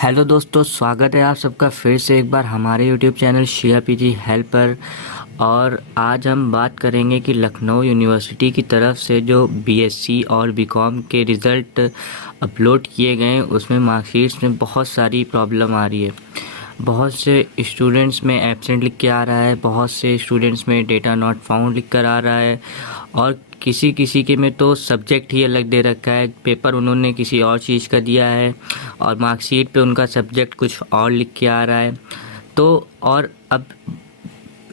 Hello दोस्तों, स्वागत है आप सबका फिर से एक बार हमारे यूट्यूब चैनल शिया पीजी हेल्प पर। और आज हम बात करेंगे कि लखनऊ यूनिवर्सिटी की तरफ से जो बीएससी और बीकॉम के रिज़ल्ट अपलोड किए गए हैं उसमें मार्कशीट्स में बहुत सारी प्रॉब्लम आ रही है। बहुत से स्टूडेंट्स में एब्सेंट लिख के आ रहा है, बहुत से स्टूडेंट्स में डेटा नॉट फाउंड लिख कर आ रहा है और किसी किसी के में तो सब्जेक्ट ही अलग दे रखा है। पेपर उन्होंने किसी और चीज़ का दिया है और मार्कशीट पे उनका सब्जेक्ट कुछ और लिख के आ रहा है। तो और अब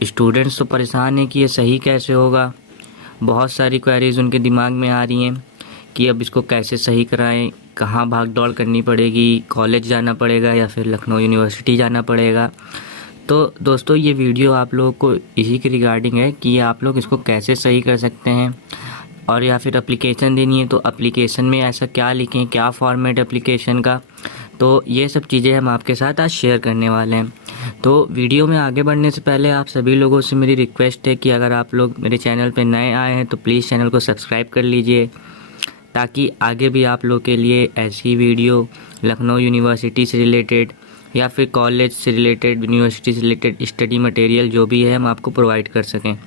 स्टूडेंट्स तो परेशान हैं कि ये सही कैसे होगा। बहुत सारी क्वेरीज उनके दिमाग में आ रही हैं कि अब इसको कैसे सही कराएं, कहाँ भाग दौड़ करनी पड़ेगी, कॉलेज जाना पड़ेगा या फिर लखनऊ यूनिवर्सिटी जाना पड़ेगा। तो दोस्तों, ये वीडियो आप लोगों को इसी के रिगार्डिंग है कि आप लोग इसको कैसे सही कर सकते हैं। और या फिर एप्लीकेशन देनी है तो एप्लीकेशन में ऐसा क्या लिखें, क्या फॉर्मेट एप्लीकेशन का। तो ये सब चीज़ें हम आपके साथ आज शेयर करने वाले हैं। तो वीडियो में आगे बढ़ने से पहले आप सभी लोगों से मेरी रिक्वेस्ट है कि अगर आप लोग मेरे चैनल पर नए आए हैं तो प्लीज़ चैनल को सब्सक्राइब कर लीजिए, ताकि आगे भी आप लोग के लिए ऐसी वीडियो लखनऊ यूनिवर्सिटी से रिलेटेड या फिर कॉलेज से रिलेटेड, यूनिवर्सिटी से रिलेटेड स्टडी मटेरियल जो भी है हम आपको प्रोवाइड कर सकें।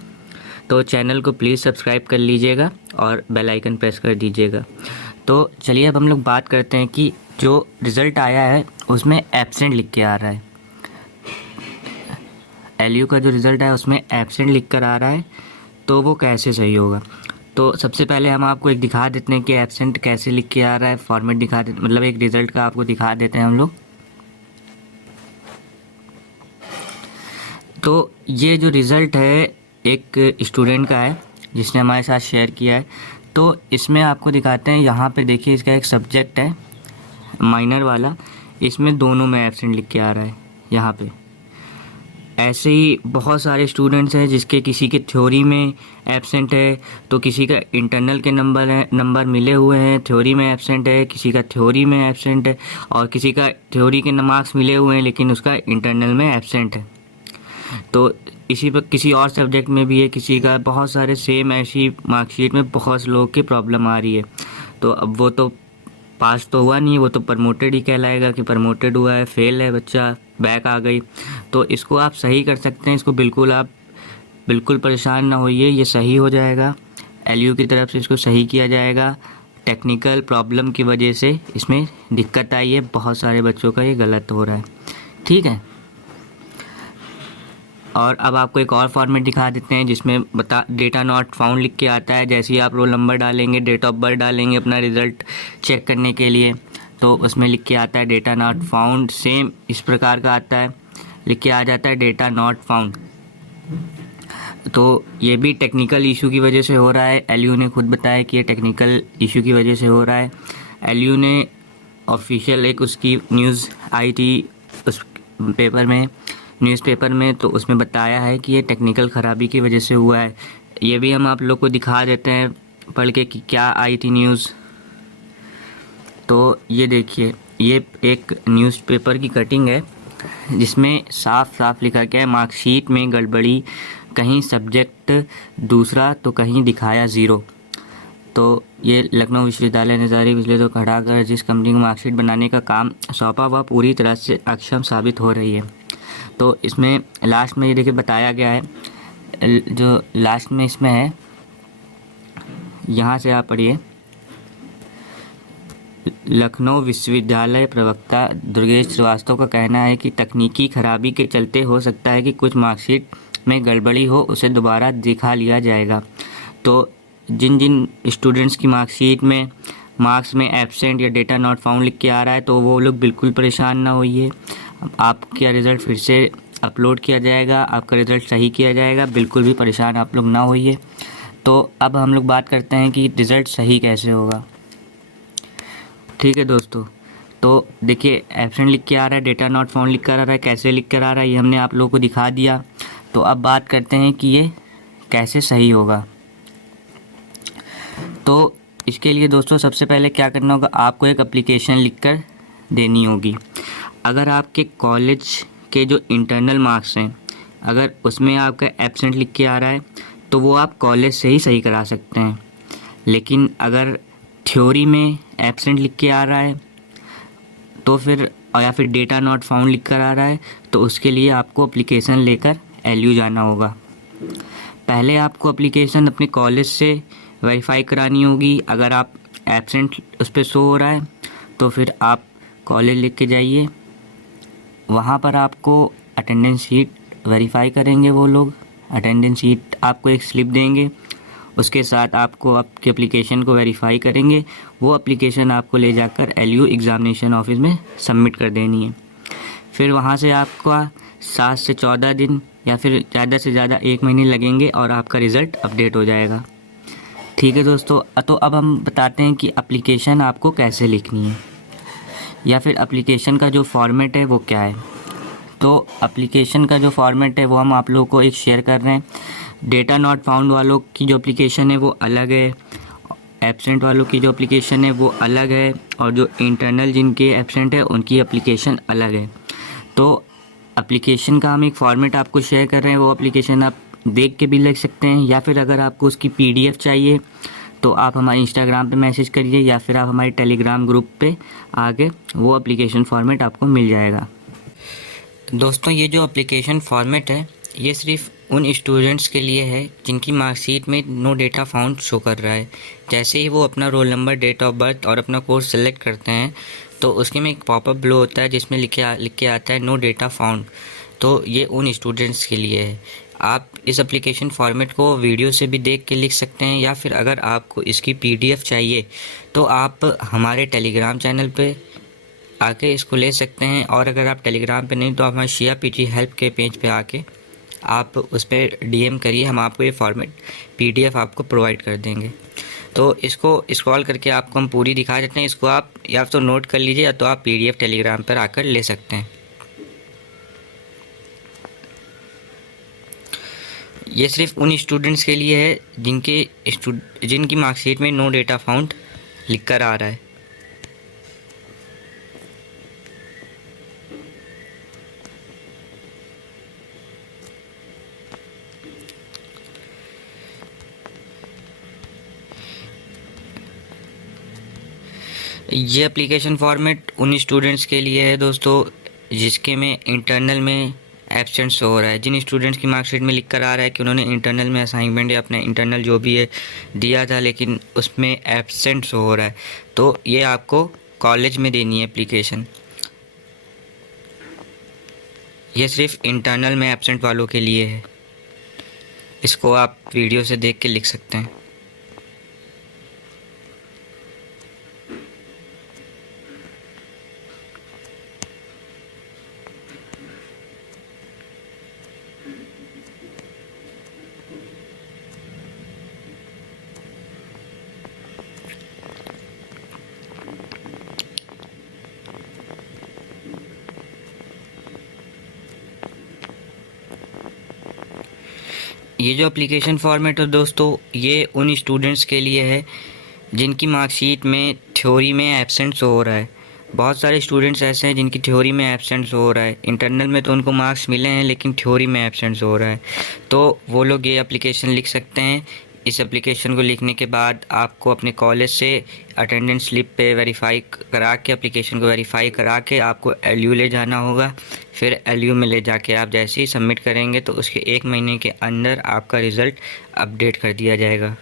तो चैनल को प्लीज़ सब्सक्राइब कर लीजिएगा और बेल आइकन प्रेस कर दीजिएगा। तो चलिए अब हम लोग बात करते हैं कि जो रिज़ल्ट आया है उसमें एब्सेंट लिख के आ रहा है। एलयू का जो रिज़ल्ट है उसमें एब्सेंट लिख कर आ रहा है, तो वो कैसे सही होगा। तो सबसे पहले हम आपको एक दिखा देते हैं कि एब्सेंट कैसे लिख के आ रहा है। फॉर्मेट दिखा देते, मतलब एक रिज़ल्ट का आपको दिखा देते हैं हम लोग। तो ये जो रिज़ल्ट है एक स्टूडेंट का है जिसने हमारे साथ शेयर किया है। तो इसमें आपको दिखाते हैं, यहाँ पे देखिए इसका एक सब्जेक्ट है माइनर वाला, इसमें दोनों में एब्सेंट लिख के आ रहा है यहाँ पे। ऐसे ही बहुत सारे स्टूडेंट्स हैं जिसके किसी के थ्योरी में एब्सेंट है, तो किसी का इंटरनल के नंबर मिले हुए हैं, थ्योरी में एब्सेंट है, किसी का थ्योरी में एब्सेंट है और किसी का थ्योरी के मार्क्स मिले हुए हैं लेकिन उसका इंटरनल में एब्सेंट है। तो इसी पर किसी और सब्जेक्ट में भी है किसी का, बहुत सारे सेम ऐसी मार्कशीट में बहुत लोगों की प्रॉब्लम आ रही है। तो अब वो तो पास तो हुआ नहीं है, वो तो प्रमोटेड ही कहलाएगा कि प्रमोटेड हुआ है, फेल है बच्चा, बैक आ गई। तो इसको आप सही कर सकते हैं, इसको आप बिल्कुल परेशान ना होइए, ये सही हो जाएगा। एलयू की तरफ से इसको सही किया जाएगा। टेक्निकल प्रॉब्लम की वजह से इसमें दिक्कत आई है, बहुत सारे बच्चों का ये गलत हो रहा है, ठीक है। और अब आपको एक और फॉर्मेट दिखा देते हैं जिसमें डेटा नॉट फाउंड लिख के आता है। जैसे ही आप रोल नंबर डालेंगे, डेट ऑफ बर्थ डालेंगे अपना रिज़ल्ट चेक करने के लिए, तो उसमें लिख के आता है डेटा नॉट फाउंड। सेम इस प्रकार का आता है, लिख के आ जाता है डेटा नॉट फाउंड। तो ये भी टेक्निकल इशू की वजह से हो रहा है। एलयू ने खुद बताया कि ये टेक्निकल इशू की वजह से हो रहा है। एलयू ने ऑफिशियल एक उसकी न्यूज़ आई थी उस न्यूज़पेपर में, तो उसमें बताया है कि ये टेक्निकल ख़राबी की वजह से हुआ है। ये भी हम आप लोग को दिखा देते हैं पढ़ के कि क्या आई थी न्यूज़। तो ये देखिए, ये एक न्यूज़पेपर की कटिंग है जिसमें साफ साफ लिखा गया है मार्कशीट में गड़बड़ी, कहीं सब्जेक्ट दूसरा तो कहीं दिखाया ज़ीरो। तो ये लखनऊ विश्वविद्यालय ने जारी बिजली तो खड़ा कर जिस कंपनी को मार्कशीट बनाने का काम सौंपा वह पूरी तरह से अक्षम साबित हो रही है। तो इसमें लास्ट में ये देखिए बताया गया है, जो लास्ट में इसमें है, यहाँ से आप पढ़िए। लखनऊ विश्वविद्यालय प्रवक्ता दुर्गेश श्रीवास्तव का कहना है कि तकनीकी खराबी के चलते हो सकता है कि कुछ मार्कशीट में गड़बड़ी हो, उसे दोबारा दिखा लिया जाएगा। तो जिन जिन स्टूडेंट्स की मार्कशीट में मार्क्स में एब्सेंट या डेटा नॉट फाउंड लिख के आ रहा है, तो वो लोग बिल्कुल परेशान ना होइए। आपका रिज़ल्ट फिर से अपलोड किया जाएगा, आपका रिज़ल्ट सही किया जाएगा, बिल्कुल भी परेशान आप लोग ना होइए। तो अब हम लोग बात करते हैं कि रिज़ल्ट सही कैसे होगा, ठीक है दोस्तों। तो देखिए एब्सेंट लिख के आ रहा है, डेटा नॉट फाउंड लिख कर आ रहा है, कैसे लिख कर आ रहा है ये हमने आप लोगों को दिखा दिया। तो अब बात करते हैं कि ये कैसे सही होगा। तो इसके लिए दोस्तों सबसे पहले क्या करना होगा, आपको एक एप्लीकेशन लिखकर देनी होगी। अगर आपके कॉलेज के जो इंटरनल मार्क्स हैं, अगर उसमें आपका एब्सेंट लिख के आ रहा है तो वो आप कॉलेज से ही सही करा सकते हैं। लेकिन अगर थ्योरी में एब्सेंट लिख के आ रहा है तो फिर और या फिर डेटा नॉट फाउंड लिख कर आ रहा है तो उसके लिए आपको एप्लीकेशन लेकर एलयू जाना होगा। पहले आपको एप्लीकेशन अपने कॉलेज से वेरीफाई करानी होगी। अगर आप एब्सेंट उस पर शो हो रहा है तो फिर आप कॉलेज लेके जाइए, वहाँ पर आपको अटेंडेंस शीट वेरीफाई करेंगे वो लोग। अटेंडेंस शीट आपको एक स्लिप देंगे, उसके साथ आपको आपकी एप्लीकेशन को वेरीफाई करेंगे। वो एप्लीकेशन आपको ले जाकर एलयू एग्ज़ामिनेशन ऑफिस में सबमिट कर देनी है। फिर वहाँ से आपका 7 से 14 दिन या फिर ज़्यादा से ज़्यादा 1 महीने लगेंगे और आपका रिज़ल्ट अपडेट हो जाएगा। ठीक है दोस्तों, तो अब हम बताते हैं कि एप्लीकेशन आपको कैसे लिखनी है या फिर एप्लीकेशन का जो फॉर्मेट है वो क्या है। तो एप्लीकेशन का जो फॉर्मेट है वो हम आप लोगों को एक शेयर कर रहे हैं। डेटा नॉट फाउंड वालों की जो एप्लीकेशन है वो अलग है, एब्सेंट वालों की जो एप्लीकेशन है वो अलग है, और जो इंटरनल जिनके एब्सेंट है उनकी एप्लीकेशन अलग है। तो एप्लीकेशन का हम एक फॉर्मेट आपको शेयर कर रहे हैं, वो एप्लीकेशन आप देख के भी लिख सकते हैं, या फिर अगर आपको उसकी पीडीएफ चाहिए तो आप हमारे इंस्टाग्राम पे मैसेज करिए या फिर आप हमारे टेलीग्राम ग्रुप पे आके वो एप्लीकेशन फॉर्मेट आपको मिल जाएगा। दोस्तों, ये जो एप्लीकेशन फॉर्मेट है ये सिर्फ उन स्टूडेंट्स के लिए है जिनकी मार्कशीट में नो डेटा फाउंड शो कर रहा है। जैसे ही वो अपना roll number, date of birth और अपना कोर्स सेलेक्ट करते हैं तो उसके में एक पॉपअप ब्लो होता है जिसमें लिख के आता है नो डेटा फाउंड। तो ये उन स्टूडेंट्स के लिए है। आप इस एप्लीकेशन फॉर्मेट को वीडियो से भी देख के लिख सकते हैं, या फिर अगर आपको इसकी पीडीएफ चाहिए तो आप हमारे टेलीग्राम चैनल पे आके इसको ले सकते हैं। और अगर आप टेलीग्राम पे नहीं तो आप हमारे शिया पीजी हेल्प के पेज पे आके आप उस पर डीएम करिए, हम आपको ये फॉर्मेट पीडीएफ आपको प्रोवाइड कर देंगे। तो इसको स्क्रॉल करके आपको हम पूरी दिखा देते हैं। इसको आप या तो नोट कर लीजिए या तो आप पीडीएफ टेलीग्राम पर आकर ले सकते हैं। ये सिर्फ उन स्टूडेंट्स के लिए है जिनकी मार्कशीट में नो डेटा फाउंड लिख कर आ रहा है। ये एप्लीकेशन फॉर्मेट उन स्टूडेंट्स के लिए है दोस्तों जिसके में इंटरनल में एब्सेंट शो हो रहा है। जिन स्टूडेंट्स की मार्कशीट में लिख कर आ रहा है कि उन्होंने इंटरनल में असाइनमेंट या अपना इंटरनल जो भी है दिया था लेकिन उसमें एब्सेंट शो हो रहा है, तो ये आपको कॉलेज में देनी है एप्लीकेशन। ये सिर्फ इंटरनल में एब्सेंट वालों के लिए है। इसको आप वीडियो से देख के लिख सकते हैं। ये जो एप्लीकेशन फॉर्मेट है दोस्तों ये उन स्टूडेंट्स के लिए है जिनकी मार्कशीट में थ्योरी में एब्सेंट शो हो रहा है। बहुत सारे स्टूडेंट्स ऐसे हैं जिनकी थ्योरी में एब्सेंट शो हो रहा है। इंटरनल में तो उनको मार्क्स मिले हैं लेकिन थ्योरी में एब्सेंट शो हो रहा है, तो वो लोग ये एप्लीकेशन लिख सकते हैं। इस एप्लीकेशन को लिखने के बाद आपको अपने कॉलेज से अटेंडेंस स्लिप पे वेरीफाई करा के, एप्लीकेशन को वेरीफाई करा के आपको एलयू ले जाना होगा। फिर एलयू में ले जाके आप जैसे ही सबमिट करेंगे तो उसके 1 महीने के अंदर आपका रिज़ल्ट अपडेट कर दिया जाएगा।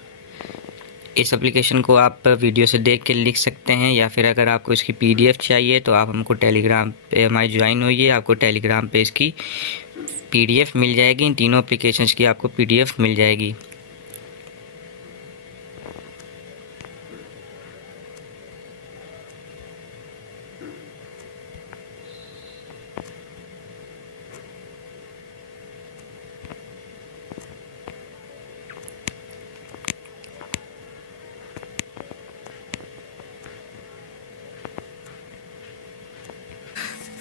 इस एप्लीकेशन को आप वीडियो से देख के लिख सकते हैं, या फिर अगर आपको इसकी पीडीएफ चाहिए तो आप हमको टेलीग्राम पे हमारे ज्वाइन होइए, आपको टेलीग्राम पे इसकी पीडीएफ मिल जाएगी। इन तीनों एप्लीकेशंस की आपको पीडीएफ मिल जाएगी।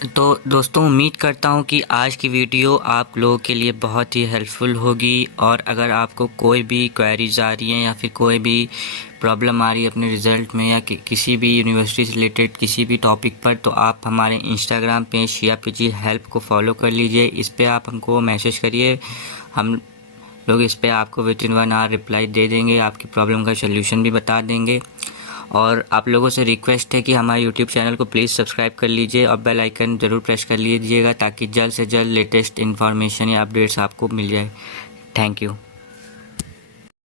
तो दोस्तों, उम्मीद करता हूँ कि आज की वीडियो आप लोगों के लिए बहुत ही हेल्पफुल होगी। और अगर आपको कोई भी क्वेरीज आ रही हैं या फिर कोई भी प्रॉब्लम आ रही है अपने रिज़ल्ट में या किसी भी यूनिवर्सिटी से रिलेटेड किसी भी टॉपिक पर, तो आप हमारे इंस्टाग्राम पे शिया पीजी हेल्प को फॉलो कर लीजिए। इस पर आप हमको मैसेज करिए, हम लोग इस पर आपको विद इन 1 आवर रिप्लाई दे देंगे, आपकी प्रॉब्लम का सल्यूशन भी बता देंगे। और आप लोगों से रिक्वेस्ट है कि हमारे यूट्यूब चैनल को प्लीज़ सब्सक्राइब कर लीजिए और बेल आइकन ज़रूर प्रेस कर लीजिएगा ताकि जल्द से जल्द लेटेस्ट इन्फॉर्मेशन या अपडेट्स आपको मिल जाए। Thank you.